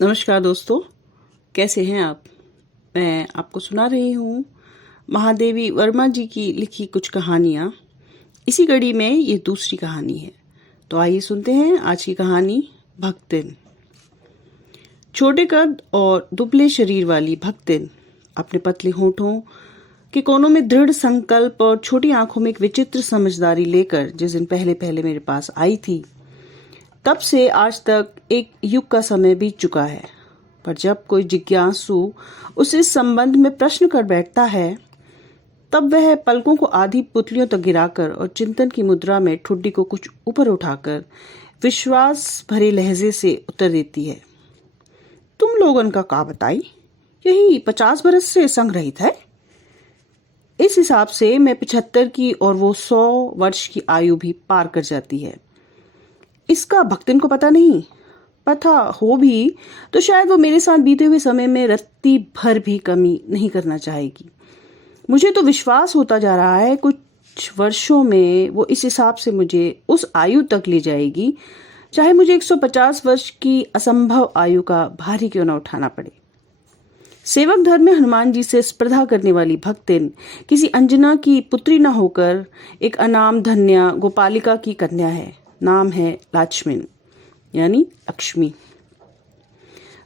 नमस्कार दोस्तों, कैसे हैं आप। मैं आपको सुना रही हूँ महादेवी वर्मा जी की लिखी कुछ कहानियाँ। इसी कड़ी में ये दूसरी कहानी है। तो आइए सुनते हैं आज की कहानी। भक्तिन। छोटे कद और दुबले शरीर वाली भक्तिन अपने पतले होठों के कोनों में दृढ़ संकल्प और छोटी आंखों में एक विचित्र समझदारी लेकर जिस दिन पहले पहले मेरे पास आई थी, तब से आज तक एक युग का समय बीत चुका है। पर जब कोई जिज्ञासु उसे इस संबंध में प्रश्न कर बैठता है, तब वह पलकों को आधी पुतलियों तक गिराकर और चिंतन की मुद्रा में ठुड्डी को कुछ ऊपर उठाकर विश्वास भरे लहजे से उत्तर देती है, तुम लोगन का का बताई, यही 50 बरस से संग्रहित है। इस हिसाब से मैं 75 की और वो 100 वर्ष की आयु भी पार कर जाती है। इसका भक्तिन को पता नहीं। पता हो भी तो शायद वो मेरे साथ बीते हुए समय में रत्ती भर भी कमी नहीं करना चाहेगी। मुझे तो विश्वास होता जा रहा है कुछ वर्षों में वो इस हिसाब से मुझे उस आयु तक ले जाएगी, चाहे मुझे 150 वर्ष की असंभव आयु का भारी क्यों न उठाना पड़े। सेवक धर्म में हनुमान जी से स्पर्धा करने वाली भक्तिन किसी अंजना की पुत्री न होकर एक अनाम धन्या गोपालिका की कन्या है। नाम है लक्ष्मी, यानी लक्ष्मी।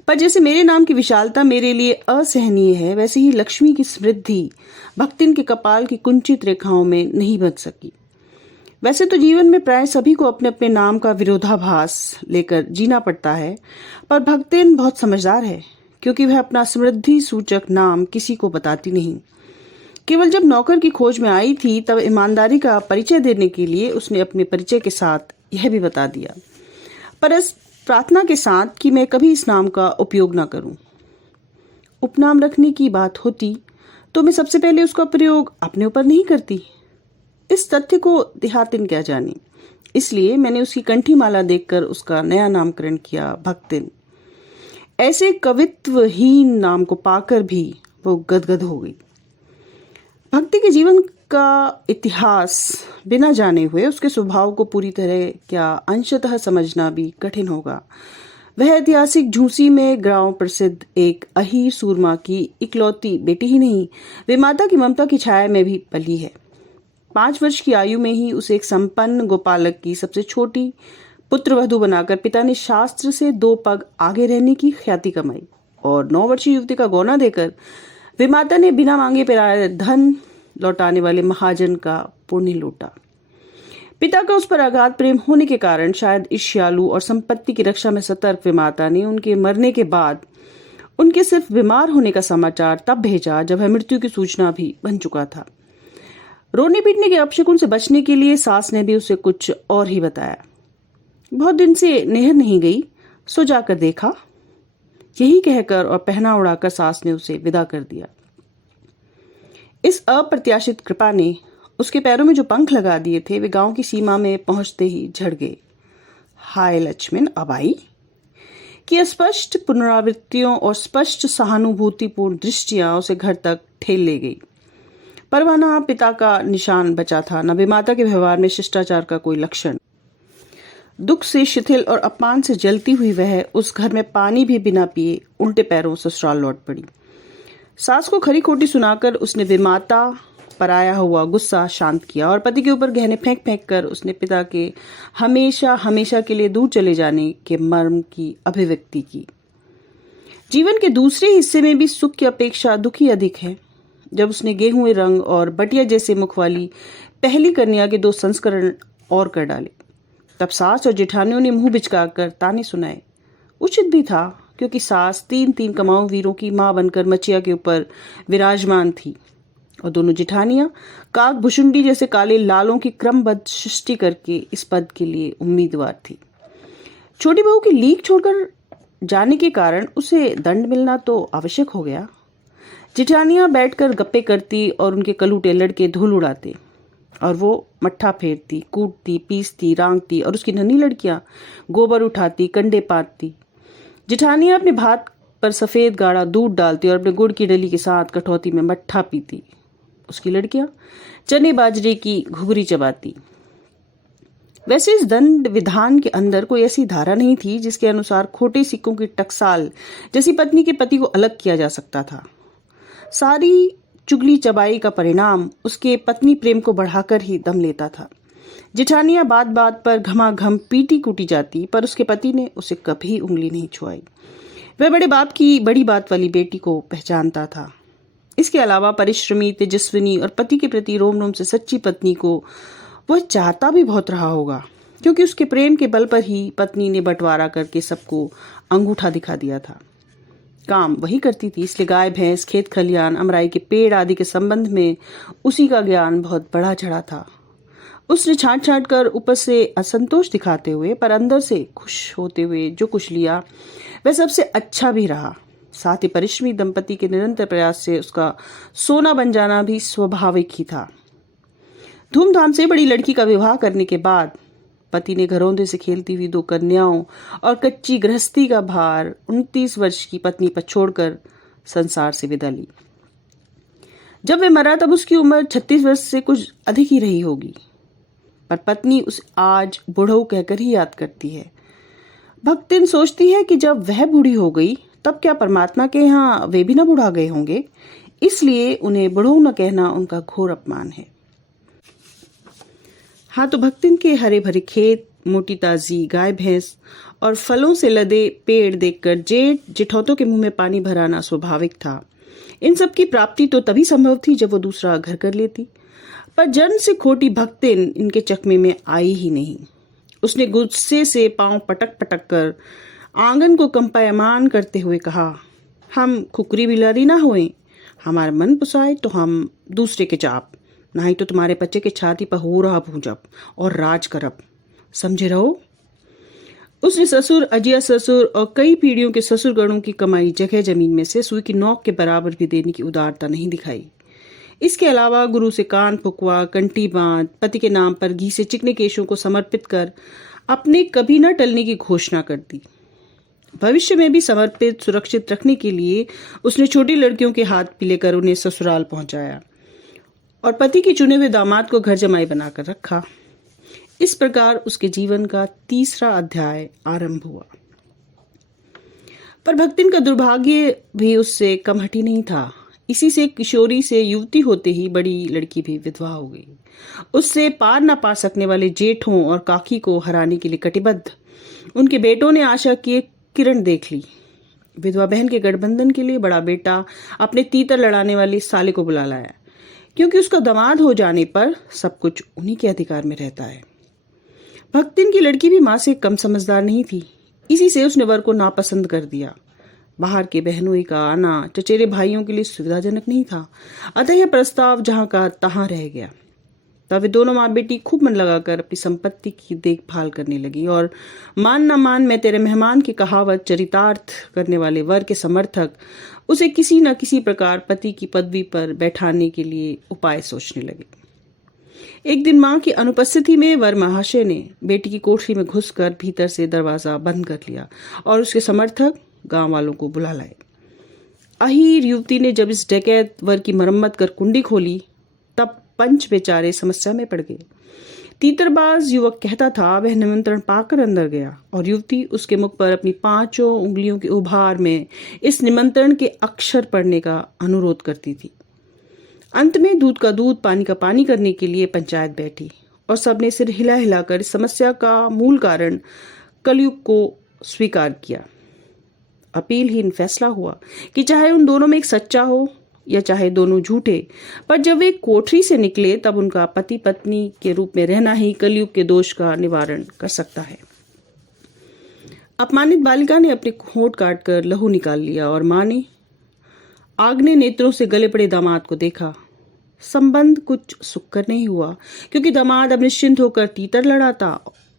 पर जैसे मेरे नाम की विशालता मेरे लिए असहनीय है, वैसे ही लक्ष्मी की समृद्धि भक्तिन के कपाल की कुंचित रेखाओं में नहीं बच सकी। वैसे तो जीवन में प्राय सभी को अपने अपने नाम का विरोधाभास लेकर जीना पड़ता है, पर भक्तिन बहुत समझदार है, क्योंकि वह अपना समृद्धि सूचक नाम किसी को बताती नहीं। केवल जब नौकर की खोज में आई थी, तब ईमानदारी का परिचय देने के लिए उसने अपने परिचय के साथ यह भी बता दिया, पर इस प्रार्थना के साथ कि मैं कभी इस नाम का उपयोग ना करूं। उपनाम रखने की बात होती तो मैं सबसे पहले उसका प्रयोग अपने ऊपर नहीं करती। इस तथ्य को देहातिन क्या जाने, इसलिए मैंने उसकी कंठी माला देखकर उसका नया नामकरण किया, भक्तिन। ऐसे कवित्वहीन नाम को पाकर भी वो गदगद हो गई। भक्ति के जीवन का इतिहास बिना जाने हुए उसके स्वभाव को पूरी तरह क्या अंशतः समझना भी कठिन होगा। वह ऐतिहासिक झूसी में गांव प्रसिद्ध एक अहीर सूरमा की इकलौती बेटी ही नहीं, वे माता की ममता की छाया में भी पली है। 5 वर्ष की आयु में ही उसे एक संपन्न गोपालक की सबसे छोटी पुत्रवधू बनाकर पिता ने शास्त्र से 2 पग आगे रहने की ख्याति कमाई, और 9 वर्षीय युवती का गौना देकर वे माता ने बिना मांगे पराया धन लौटाने वाले महाजन का पुण्य लूटा। पिता का उस पर अगाध प्रेम होने के कारण शायद ईर्ष्यालु और संपत्ति की रक्षा में सतर्क वे माता ने उनके मरने के बाद उनके सिर्फ बीमार होने का समाचार तब भेजा जब वह मृत्यु की सूचना भी बन चुका था। रोने पीटने के अपशकुन से बचने के लिए सास ने भी उसे कुछ और ही बताया। बहुत दिन से नहर नहीं गई, सो जाकर देखा, यही कहकर और पहना उड़ाकर सास ने उसे विदा कर दिया। इस अप्रत्याशित कृपा ने उसके पैरों में जो पंख लगा दिए थे, वे गांव की सीमा में पहुंचते ही झड़ गए। हाय लक्ष्मण, अब आई कि स्पष्ट पुनरावृत्तियों और स्पष्ट सहानुभूतिपूर्ण दृष्टियां उसे घर तक ठेल ले गई। पर वह न पिता का निशान बचा था, न विमाता के व्यवहार में शिष्टाचार का कोई लक्षण। दुख से शिथिल और अपमान से जलती हुई वह उस घर में पानी भी बिना पिए उल्टे पैरों ससुराल लौट पड़ी। सास को खरी खोटी सुनाकर उसने विमाता पर आया हुआ गुस्सा शांत किया और पति के ऊपर गहने फेंक फेंक कर उसने पिता के हमेशा हमेशा के लिए दूर चले जाने के मर्म की अभिव्यक्ति की। जीवन के दूसरे हिस्से में भी सुख की अपेक्षा दुख ही अधिक है। जब उसने गेहुए रंग और बटिया जैसे मुख वाली पहली कन्या के 2 संस्करण और कर डाले, तब सास और जेठानियों ने मुंह बिचकाकर ताने सुनाए। उचित भी था, क्योंकि सास 3 कमाऊ वीरों की मां बनकर मचिया के ऊपर विराजमान थी, और दोनों जेठानियां काक भुषुंडी जैसे काले लालों की क्रमबद्ध सृष्टि करके इस पद के लिए उम्मीदवार थी। छोटी बहू की लीक छोड़कर जाने के कारण उसे दंड मिलना तो आवश्यक हो गया। जेठानियां बैठकर गप्पे करती और उनके कलूटे लड़के धूल उड़ाते, और वो मट्ठा फेरती, कूटती, पीसती, रांगती, और उसकी नन्ही लड़कियां गोबर उठाती, कंडे पातती। जेठानियां अपने भात पर सफेद गाढ़ा दूध डालती और अपने गुड़ की डली के साथ कटौती में मट्ठा पीती। उसकी लड़कियां चने बाजरे की घुघरी चबाती। वैसे इस दंड विधान के अंदर कोई ऐसी धारा नहीं थी जिसके अनुसार खोटे सिक्कों की टकसाल जैसी पत्नी के पति को अलग किया जा सकता था। सारी चुगली चबाई का परिणाम उसके पत्नी प्रेम को बढ़ाकर ही दम लेता था। जेठानियां बात बात पर घमाघम पीटी कूटी जाती, पर उसके पति ने उसे कभी उंगली नहीं छुआई। वह बड़े बाप की बड़ी बात वाली बेटी को पहचानता था। इसके अलावा परिश्रमी, तेजस्विनी और पति के प्रति रोम रोम से सच्ची पत्नी को वह चाहता भी बहुत रहा होगा, क्योंकि उसके प्रेम के बल पर ही पत्नी ने बंटवारा करके सबको अंगूठा दिखा दिया था। काम वही करती थी, इसलिए गाय भैंस, खेत खलियान, अमराई के पेड़ आदि के संबंध में उसी का ज्ञान बहुत बढ़ा चढ़ा था। उसने छांट छांट कर ऊपर से असंतोष दिखाते हुए पर अंदर से खुश होते हुए जो कुछ लिया वह सबसे अच्छा भी रहा। साथ ही परिश्रमी दंपति के निरंतर प्रयास से उसका सोना बन जाना भी स्वाभाविक ही था। धूमधाम से बड़ी लड़की का विवाह करने के बाद पति ने घरौंदे से खेलती हुई 2 कन्याओं और कच्ची गृहस्थी का भार 29 वर्ष की पत्नी पर छोड़कर संसार से विदा ली। जब वह मरा तब उसकी उम्र 36 वर्ष से कुछ अधिक ही रही होगी, पर पत्नी उसे आज बूढ़ऊ कहकर ही याद करती है। भक्तिन सोचती है कि जब वह बूढ़ी हो गई तब क्या परमात्मा के यहाँ वे भी न बुढ़ा गए होंगे, इसलिए उन्हें बूढ़ऊ न कहना उनका घोर अपमान है। हाँ, तो भक्तिन के हरे भरे खेत, मोटी ताजी गाय भैंस और फलों से लदे पेड़ देखकर जेठ जेठौतों के मुंह में पानी भराना स्वाभाविक था। इन सब की प्राप्ति तो तभी संभव थी जब वो दूसरा घर कर लेती, पर जन्म से खोटी भक्तिन इनके चकमे में आई ही नहीं। उसने गुस्से से पांव पटक पटक कर आंगन को कंपायमान करते हुए कहा, हम खुकरी बिलारी ना होए, हमारा मन पुसाए तो हम दूसरे के चाप, नहीं तो तुम्हारे बच्चे के छाती पर हो रहा भूजब और राज करब, समझे रहो। उसने ससुर, अजिया ससुर और कई पीढ़ियों के ससुरगणों की कमाई जगह जमीन में से सुई की नोक के बराबर भी देने की उदारता नहीं दिखाई। इसके अलावा गुरु से कान फुकवा, कंठी बांध, पति के नाम पर घी से चिकने केशों को समर्पित कर अपने कभी न टलने की घोषणा कर दी। भविष्य में भी समर्पित सुरक्षित रखने के लिए उसने छोटी लड़कियों के हाथ पिलेकर उन्हें ससुराल पहुंचाया और पति के चुने हुए दामाद को घर जमाई बनाकर रखा। इस प्रकार उसके जीवन का 3रा अध्याय आरंभ हुआ। पर भक्तिन का दुर्भाग्य भी उससे कम हटी नहीं था। इसी से किशोरी से युवती होते ही बड़ी लड़की भी विधवा हो गई। उससे पार न पा सकने वाले जेठों और काकी को हराने के लिए कटिबद्ध उनके बेटों ने आशा की एक किरण देख ली। विधवा बहन के गठबंधन के लिए बड़ा बेटा अपने तीतर लड़ाने वाले साले को बुला लाया, क्योंकि उसका दामाद हो जाने पर सब कुछ उन्हीं के अधिकार में रहता है। भक्तिन की लड़की भी मां से कम समझदार नहीं थी, इसी से उसने वर को नापसंद कर दिया। बाहर के बहनोई का आना चचेरे भाइयों के लिए सुविधाजनक नहीं था, अतः यह प्रस्ताव जहां का तहां रह गया। तब वे दोनों माँ बेटी खूब मन लगाकर अपनी संपत्ति की देखभाल करने लगी और मान न मान मैं तेरे मेहमान की कहावत चरितार्थ करने वाले वर के समर्थक उसे किसी न किसी प्रकार पति की पदवी पर बैठाने के लिए उपाय सोचने लगे। एक दिन मां की अनुपस्थिति में वर महाशय ने बेटी की कोठरी में घुसकर भीतर से दरवाजा बंद कर लिया और उसके समर्थक गांव वालों को बुला लाए। अहीर युवती ने जब इस डकैत वर की मरम्मत कर कुंडी खोली तब पंच बेचारे समस्या में पड़ गए। तीतरबाज युवक कहता था वह निमंत्रण पाकर अंदर गया और युवती उसके मुख पर अपनी 5 उंगलियों के उभार में इस निमंत्रण के अक्षर पढ़ने का अनुरोध करती थी। अंत में दूध का दूध, पानी का पानी करने के लिए पंचायत बैठी और सबने सिर हिला हिलाकर इस समस्या का मूल कारण कलयुग को स्वीकार किया। अपीलहीन फैसला हुआ कि चाहे उन दोनों में एक सच्चा हो या चाहे दोनों झूठे, पर जब वे कोठरी से निकले तब उनका पति पत्नी के रूप में रहना ही कलयुग के दोष का निवारण कर सकता है। अपमानित बालिका ने अपने होंठ काटकर लहू निकाल लिया और मां ने आग्ने नेत्रों से गले पड़े दामाद को देखा। संबंध कुछ सुखकर नहीं हुआ, क्योंकि दामाद अब निश्चिंत होकर तीतर लड़ाता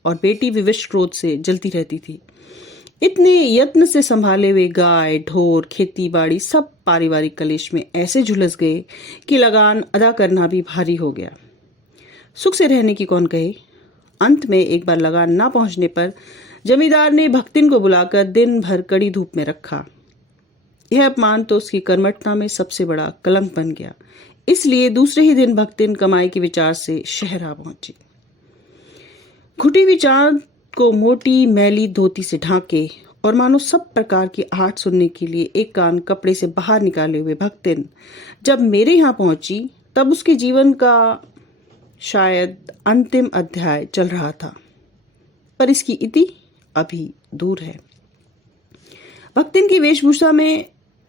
और बेटी विवश क्रोध से जलती रहती थी। इतने यत्न से संभाले हुए गाय, ढोर, खेती बाड़ी सब पारिवारिक कलेश में ऐसे झुलस गए कि लगान अदा करना भी भारी हो गया। सुख से रहने की कौन कहे। अंत में एक बार लगान ना पहुंचने पर जमींदार ने भक्तिन को बुलाकर दिन भर कड़ी धूप में रखा। यह अपमान तो उसकी कर्मठता में सबसे बड़ा कलंक बन गया। इसलिए दूसरे ही दिन भक्तिन कमाई के विचार से शहर आ पहुंची। घुटी हुई चांद को मोटी मैली धोती से ढांके और मानो सब प्रकार की आहट सुनने के लिए एक कान कपड़े से बाहर निकाले हुए भक्तिन जब मेरे यहाँ पहुंची तब उसके जीवन का शायद अंतिम अध्याय चल रहा था, पर इसकी इति अभी दूर है। भक्तिन की वेशभूषा में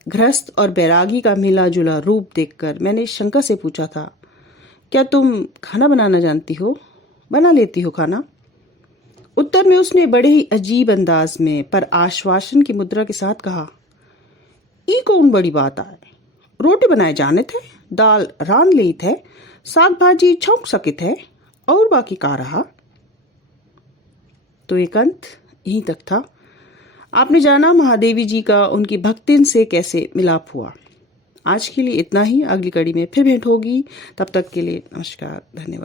गृहस्थ और बैरागी का मिला जुला रूप देखकर मैंने शंका से पूछा था, क्या तुम खाना बनाना जानती हो? बना लेती हो खाना? उत्तर में उसने बड़े ही अजीब अंदाज में पर आश्वासन की मुद्रा के साथ कहा, ई कौन बड़ी बात आए, रोटी बनाए जाने थे, दाल रान ली थे, साग भाजी छौंक सकित है, और बाकी का रहा। तो एक अंत यहीं तक था। आपने जाना महादेवी जी का उनकी भक्तिन से कैसे मिलाप हुआ। आज के लिए इतना ही, अगली कड़ी में फिर भेंट होगी। तब तक के लिए नमस्कार, धन्यवाद।